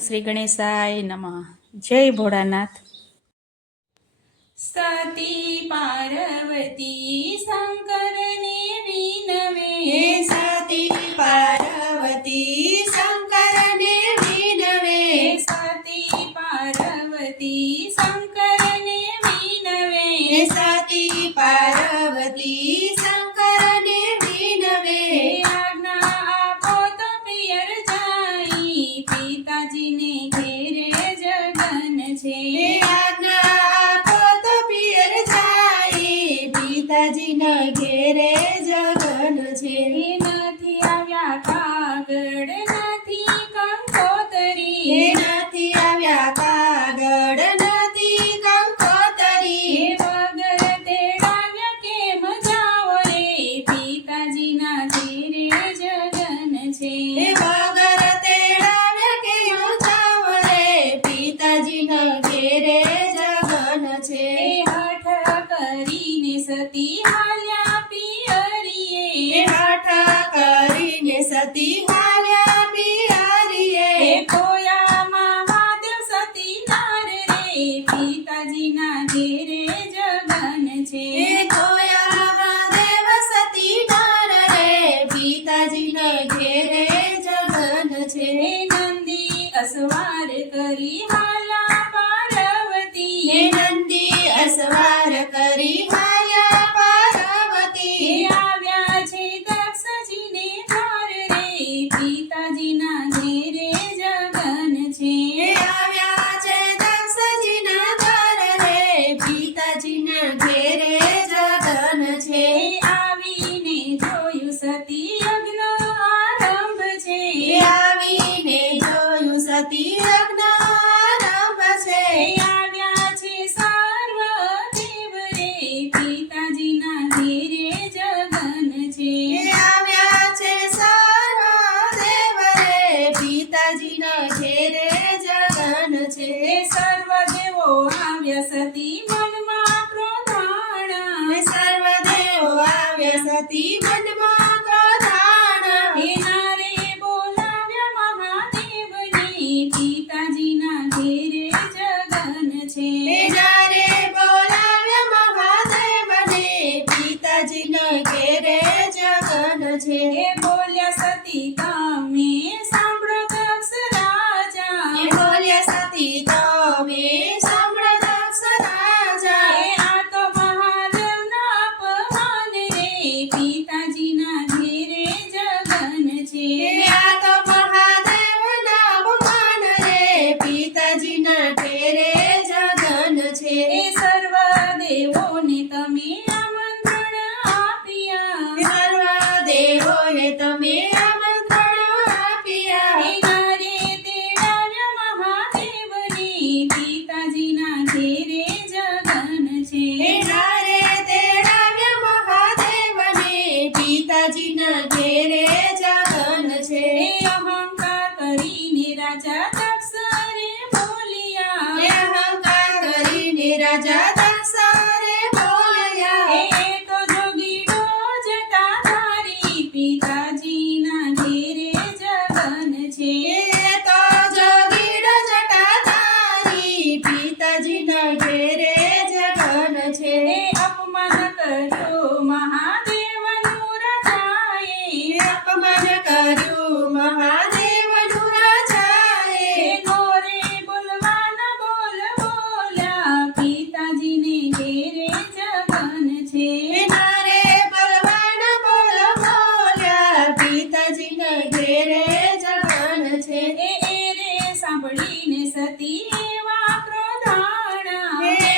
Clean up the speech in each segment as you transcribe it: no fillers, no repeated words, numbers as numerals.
શ્રી ગણેશાય નમઃ. જય ભોળાનાથ. સતી પાર્વતી શંકરને વિનવે, સતી પાર્વતી શંકરને વિનવે, સતી પાર્વતી શંકરને વિનવે, સતી પાર્વતી શંકરને વિનવે. આજ્ઞા આપો તો પિયર જાઈ, પિતાજીને ઘેરે જગન છે. આજ્ઞા આપો તો પિયર જાય, પિતાજીના ઘેરે જગન છે. નથી આવ્યા કાગળ, નથી કંકોતરી, નથી આવ્યા કાગળ, નથી કંકોતરી. વગર તેડાવ્યા કેમ જાઓ રે, પિતાજીના ઘેરે જગન છે. વગર તેડાવ્યા કેમ જાવ રે, પિતાજીના ઘેરે જગન છે. હઠ કરીને સતી હાલ્યા પિયરીએ, હઠ કરીને સતી હાલ્યા પિયરીએ. ખોયા મહાદેવ સતી નાર રે, પિતાજીના ઘેરે જગન છે. ખોયામાં દેવ સતી નાર રે, પિતાજીના ઘેરે જગન છે. નંદી અસવાર કરી હાલા પાર્વતી, નંદી અસવાર કરી હાલ્યા પાર્વતી. આવ્યા છે દક્ષજીને ઘર રે, પિતાજીના ઘેરે જગન છે. આવ્યા છે દક્ષજીના ઘર રે, પિતાજીના ઘેરે જગન છે. આવીને જોયું સતી યજ્ઞ આરંભ છે. આવીને જોયું સતી યજ્ઞ આરંભ છે. આવ્યા છે સર્વ દેવ રે, પિતાજીના ઘેરે જગન છે. આવ્યા છે સર્વ દેવ રે, પિતાજીના ઘેરે જગન છે. સર્વ દેવો આવ્યા સતી મનમાં ક્રોધાણા, સર્વ દેવો આવ્યા સતી મનમાં ક્રોધાણા. નારે બોલાવ્યા મહાદેવને, પિતાજીના ઘેરે જગન છે. નારે બોલાવ્યા મહાદેવને, પિતાજીના ઘેરે જગન છે. બોલ્યા સતી તમે સાંભળો દક્ષ રાજા, બોલ્યા સતી તમે સાંભળો દક્ષ રાજા. આ તો મહાદેવના અપમાન રે, પિતાજીના ઘેરે જગન છે. આ તો મહાદેવના અપમાન રે, પિતાજીના ઘેરે જગન છે. સર્વ દેવોને તમે આમંત્રણ આપ્યા, સર્વ દેવોને તમે આમંત્રણ આપ્યા. નારે તેડાવ્યા મહાદેવને, પિતાજીના ઘેરે જગન છે. નારે તેડાવ્યા મહાદેવને, પિતાજીના ઘેરે જગન છે. અહંકાર કરીને રાજા દક્ષ રે બોલ્યા, અહંકાર કરીને રાજા દક્ષ રે બોલ્યા. તો જોગીડો જટાધારી, પિતાજીના ઘેરે જગન છે. તો જોગીડો જટાધારી, પિતાજીના ઘેરે જગન છે. અપમાન કર્યો મહાદેવનું રાજાએ, અપમાન કર્યું મહાદેવનું રાજાએ. ગોરે બોલવાના બોલ બોલ્યા, પિતાજીને ઘેરે જગન છે. નારે બલવાન બોલ બોલ્યા, પિતાજીના ઘેરે જગન છે. રે સાંભળીને સતી એવા ક્રોધાણા, રે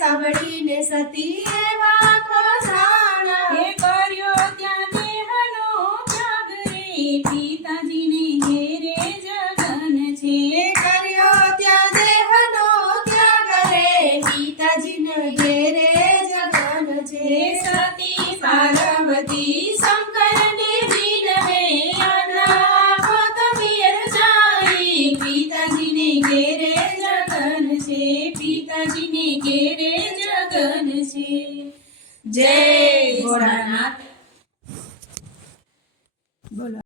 સાંભળીને સતી એવા ક્રોધાણા. કર્યો ત્યાં દેહનો ત્યાગ રે, પિતાજીને ઘેરે જગન છે. કર્યો ત્યાં દેહનો ત્યાગ રે, પિતાજીના ઘેરે જગન છે. સતી પાર્વતી શંકરને વિનવે, આજ્ઞા આપો તો પિયર જાય, પિતાજીને ઘેરે જગન છે. પિતાજીને ઘેરે જગન છે. જય ભોળાનાથ. બોલો.